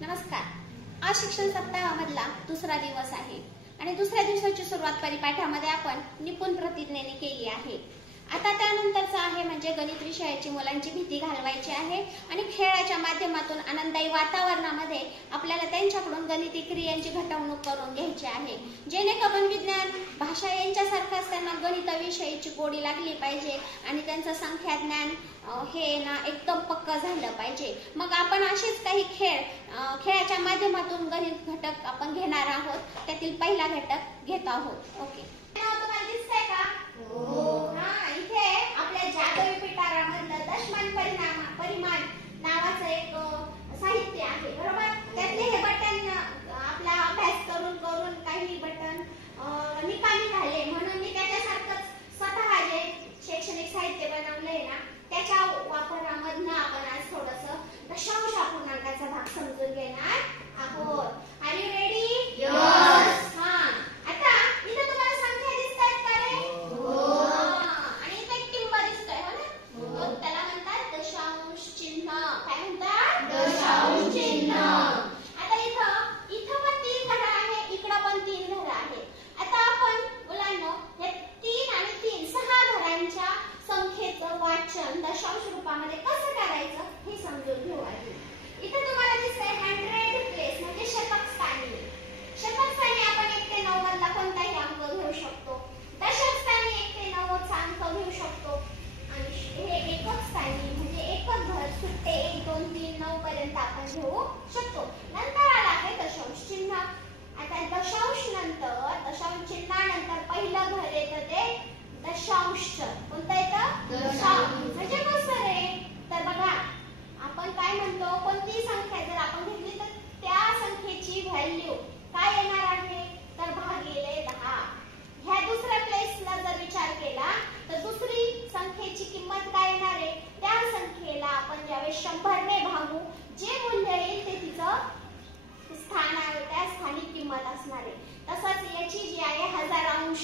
नमस्कार. आज शिक्षण सप्ताहामधला दुसरा दिवस आहे आणि दुसऱ्या दिवसाची सुरुवात परिपाठामध्ये आपण निपुण प्रतिज्ञेने केली आहे. आता त्यानंतरचा आहे म्हणजे गणित विषयाची मुलांची भीती घालवायची आहे आणि खेळाच्या माध्यमातून आनंददायी वातावरणामध्ये आपल्याला त्यांच्याकडून गणिती क्रियांची घटवणूक करून घ्यायची आहे, जेणेकरून विज्ञान भाषा यांच्यासारखाच त्यांना गणिताविषयीची गोडी लागली पाहिजे आणि त्यांचं संख्या ज्ञान हे ना एकदम पक्का झालं पाहिजे. मग आपण असेच काही खेळाच्या माध्यमातून गणित घटक आपण घेणार आहोत. त्यातील पहिला घटक घेत आहोत. ओके, तुम्हाला दिसतंय का? इथे आपल्या जादवी पिटारामधलं दशमान परिमाण नावाचं एक साहित्य आहे, बरोबर. त्यातले हे बटन आपला अभ्यास करून करून काही बटन निकामी झाले, म्हणून मी त्याच्यासारखंच स्वतः जे शैक्षणिक साहित्य बनवलंय ना त्याच्या वापरामधनं आपण आज थोडंसं दशांश अपूर्णांकाचा भाग समजून घेणार आहोत. Are you ready? यस. आता इथे तुम्हाला संख्या दिसतायत का रे? हो. आणि इथे एक टिंब दिसतोय, हो ना? त्याला म्हणतात दशांश चिन्ह. काय म्हणतात? दशांश चिन्ह. आता इथं पण 3 घरं आहे, इकडं पण 3 घरं आहे. आता आपण मुलांनो हे 3 आणि 3 6 घरांच्या संख्येचं वाचन दशांश रूपामध्ये कसं करायचं हे समजून घेऊ आधी. इथे तुम्हाला दिसतंय 100 प्लेस म्हणजे शतक स्थानी. शतक स्थानी आपण 1 ते 9 मधला कोणताही अंक घेऊ शकतो. दशक स्थानी 1 ते 9 चा अंक घेऊ शकतो. आणि हे एकक स्थानी म्हणजे एकक घर सुट्टे 1 2 3 9 पर्यंत आपण घेऊ शकतो. नंतर आला आहे दशांश चिन्ह. आता दशांश चिन्हानंतर पहिलं घर येतं ते दशांश. कोणतं येतं? दशांश. म्हणजे कसं रे? तर बघा आपण काय म्हणतो, कोणती संख्या जर आपण घेतली तर त्या संख्येची व्हॅल्यू काय येणार आहे तर भागिले 10. ह्या दुसऱ्या प्लेसला जर विचार केला तर दुसरी संख्येची किंमत काय येणार आहे? त्या संख्येला आपण ज्यावेळेस 100 ने भागू जे मूल्य येईल ते तिचं स्थान आहे, त्या स्थानिक किंमत असणार आहे. तसंच याची जी आहे हजारांश,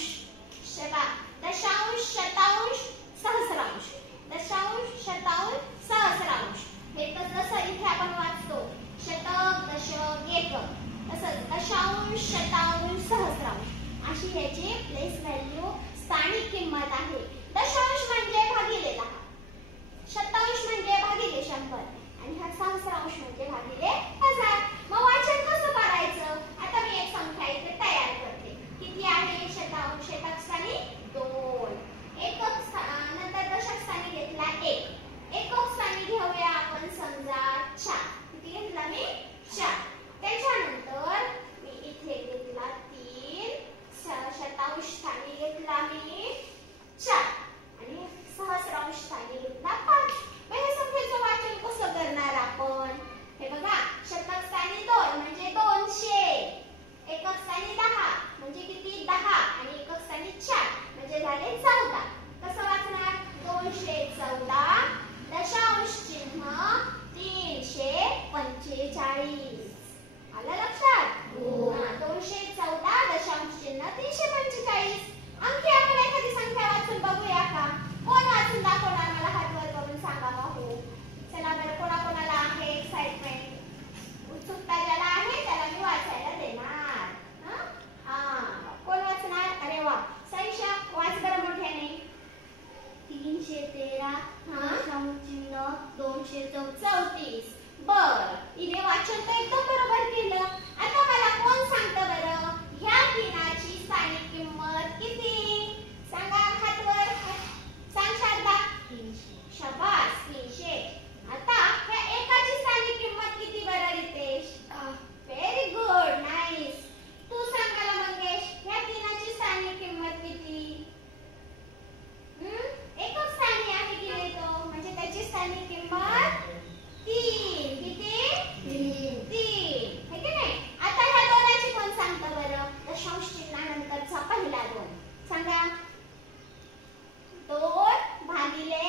दशांश, शतांश, सहस्रांश. दशांश, शतांश, सहस्रांश. हे जसं इथे आपण वाचतो शतक, दशक, एकक, तसंच दशांश, शतांश, सहस्रांश अशी ह्याची प्लेस व्हॅल्यू स्थानिक किंमत आहे. दशांश म्हणजे भागिले 10, शतांश म्हणजे भागिले 100 आणि हा सहस्रांश म्हणजे भागिले 1000. मग वाचन कसं करायचं? आता मी एक संख्या इथे तयार करते. किती आहे? शतांश. शतक स्थानी 2, एकक नंतर दशक स्थानी घेतला 1, एकक स्थानी घेऊया आपण समजा 4. किती घेतला मी? 4. त्याच्यानंतर मी इथे घेतला 3, शतांश स्थानी घेतला मी 4 आणि सहस्रांश स्थानी घेतला 5. मग हे संख्येचं वाचन कसं करणार आपण? हे बघा, शतक स्थानी 2 म्हणजे 200, एकक स्थानी 10 म्हणजे किती? 10 आणि एकक स्थानी 4 म्हणजे झाले 14. कसं वाचणार? 214, दशांश चिन्ह 345. आलं लक्षात? 214 दशांश चिन्ह 345. आणखी आपण एखादी संख्या वाचून बघूया का? कोण वाचून दाखवणार? मला हात वर करून सांगा पाहू. चला बरं, कोणाकोणाला आहे एक्साइटमेंट, उत्सुकता ज्याला आहे त्याला मी वाचायला देणार. कोण वाचणार? अरे वा, सईशा वाच बरं मोठ्याने. 313 दशांश चिन्ह 234. बर, इथे वाचन तर एकदम बरोबर केलं. आता मला कोण सांगतं बरं ह्या तीनाची स्थानिक किंमत किती? सांगा हात वर. सांग शारदा. 300. शाबास, 300. आता ह्या एकाची स्थानिक किंमत किती बरं रितेश? Very good, nice. तू सांग मला मंगेश, ह्या तीनाची स्थानिक किंमत किती? एकच स्थानी आहे की नाही तो, म्हणजे त्याची स्थानिक किंमत 3. किती? 3. है की नाही? आता ह्या दोनाची कोण सांगतं बरं? दशांश चिन्हानंतरचा पहिला 2 सांगा. 2 भागिले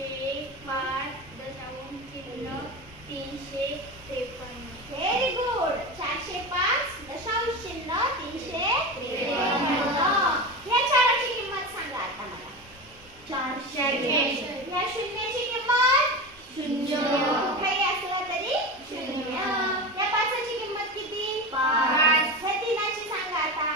405.353. Very good. 405.353. या चाराची किंमत सांगा आता मला. 400. या शून्याची किंमत शून्य. काही असलं तरी शून्य. या पाचाची किंमत किती? 5. हे तीनाची सांगा आता.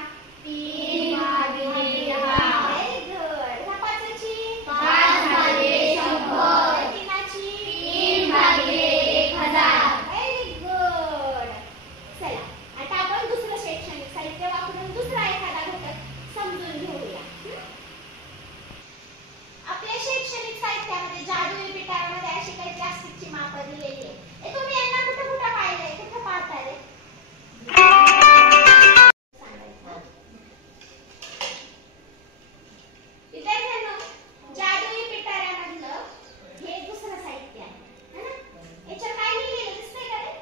3 भागिले 10. Very good. ह्या पाचाची 5 भागिले 100. या तीनाची 3 भागिले 1000. Very good. चला आता आपण दुसरं शैक्षणिक साहित्य वापरून दुसरा एखादा घटक समजून घेऊया. आपल्या शैक्षणिक साहित्यामध्ये जादुई पिटाऱ्यामध्ये अशी काही प्लास्टिकची मापं दिलेली आहे. हे तुम्ही यांना कुठं कुठं पाहिलंय? कुठं पाहताय रे? सांगायचं. विद्यार्थ्यांनो, जादुई पिटाऱ्यामधलं हे दुसरं साहित्य आहे, है ना? याच्यावर काय लिहिलेलं दिसतंय का रे?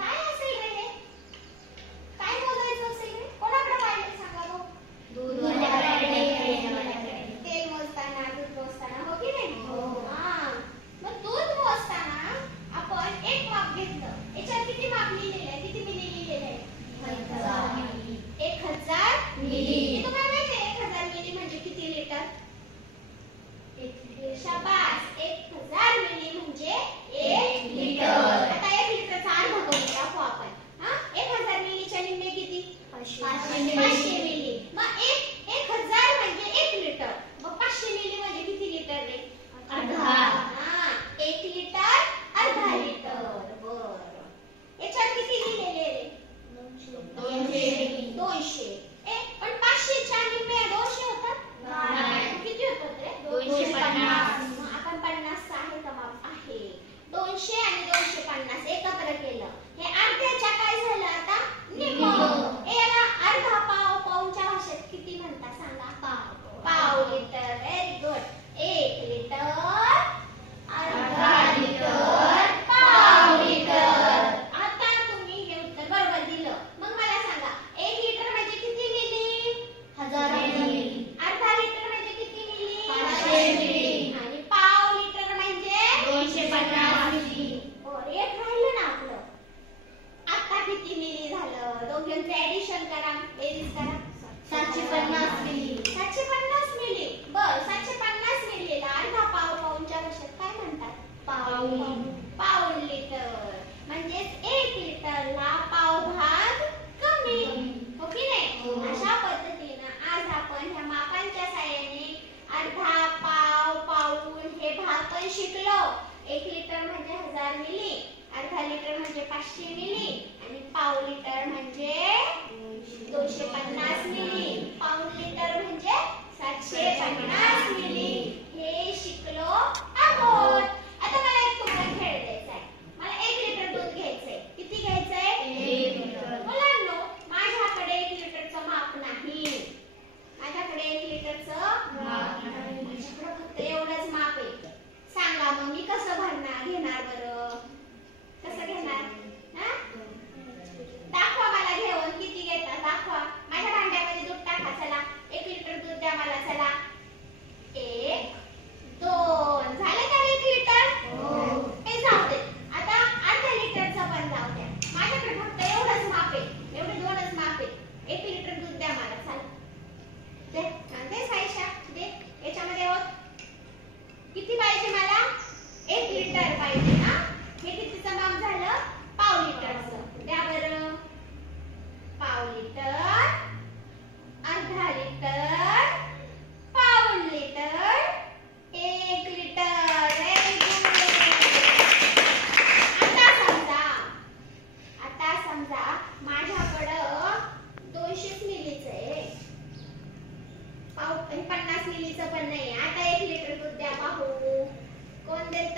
काय असेल रे हे? काय मोजायचं असेल रे? कोणाकडे पाहिलं सांगा बघू. तेल मोजताना, दूध मोजताना, हो की नाही? हा. मग दूध मोजताना आपण एक माप घेतलं. याच्यात किती माप लिहिलेलं आहे? किती मिली लिहिलेलं आहे? 1000 मिली. हे तुम्हाला माहिती आहे 1000 मिली म्हणजे किती लिटर? शाबास. 1000 मिली म्हणजे 1 लिटर. आता 1 लिटरचा अर्धा करून टाकू आपण. हा? 1000 मिलीच्या निम्मे किती? 500 मिली. मग 1000 म्हणजे 1 लिटर. मग 500 मिली म्हणजे किती लिटर रे? अर्धा. हा, 1 लिटर अर्धा लिटर. बरं. याच्यात किती लिहिलेले रे? 200. पण 500 च्या निम्मे 200 होतात? नाही. किती होतात रे? 250. मग आपण 50 चा आहे का माप? आहे. 200 आणि 250 एकत्र केलं. हे अर्ध्याच्या काय झालं आता? निम्म. याला अर्धा पाव. पाऊच्या भाषेत किती म्हणता सांगा? पाव लिटर. Very good. 1 लिटर अर्धा लिटर पाव लिटर. आता तुम्ही हे उत्तर बरोबर दिलं. मग मला सांगा 1 लिटर म्हणजे किती मिली? 1000 मिली. अर्धा लिटर म्हणजे किती मिली? 500 मिली. आणि पाव लिटर म्हणजे 250 मिली. बरं, एक राहिलं ना आपलं. आता किती मिली झालं? दोघांचे ऍडिशन करा, बेरीज करा. 750 मिली. 750 मिली. बरं, 750 मिलीला अर्धा पाव. पाऊनच्या भाषेत काय म्हणतात? पाऊण लिटर. म्हणजेच 1 लिटरला पाव भाग कमी. हो की नाही? अशा पद्धतीनं आज आपण ह्या मापांच्या साहाय्याने अर्धा, पाव, पाऊण हे भाग पण शिकलो. 1 लिटर म्हणजे 1000 मिली, अर्धा लिटर म्हणजे 500 मिली आणि पाव लिटर म्हणजे 250 मिली, पाऊण लिटर म्हणजे 750 मिली. हे शिकलो आहोत. आता मला एक तुम्हाला खेळ द्यायचा आहे. मला 1 लिटर दूध घ्यायचंय. किती घ्यायचंय? 1 लिटर. मुलांनो, माझ्याकडे 1 लिटरचं माप नाही. माझ्याकडे 1 लिटरचं माझ्याकडे फक्त एवढंच माप आहे. सांगा मग मी कसं भरणार घेणार बरं? कसं घेणार? हा? दाखवा मला घेऊन किती घेतात दाखवा. माझ्या भांड्यामध्ये दूध टाका. चला 1 लिटर दूध द्या मला. चला 1 2 झालं का 1 लिटर? हे जाऊ दे. आता अर्धा लिटरचं पण जाऊ द्या. माझ्याकडे फक्त एवढंच माप आहे. एवढे 2च माप आहे. 1 लिटर दूध द्या मला. चला दे. दे साईशा दे. याच्यामध्ये किती पाहिजे मला? 1 लिटर पाहिजे ना. हे कितीचं माप झालं? पाव लिटरचं. द्या बरं. पाव लिटर, अर्धा लिटर, पाऊण लिटर, 1 लिटर. Very good. आता समजा माझ्याकडं 200 मिलीचं आहे. पाव 50 मिलीचं पण नाही. आता 1 लिटर दूध द्या पाहू. कोण देत?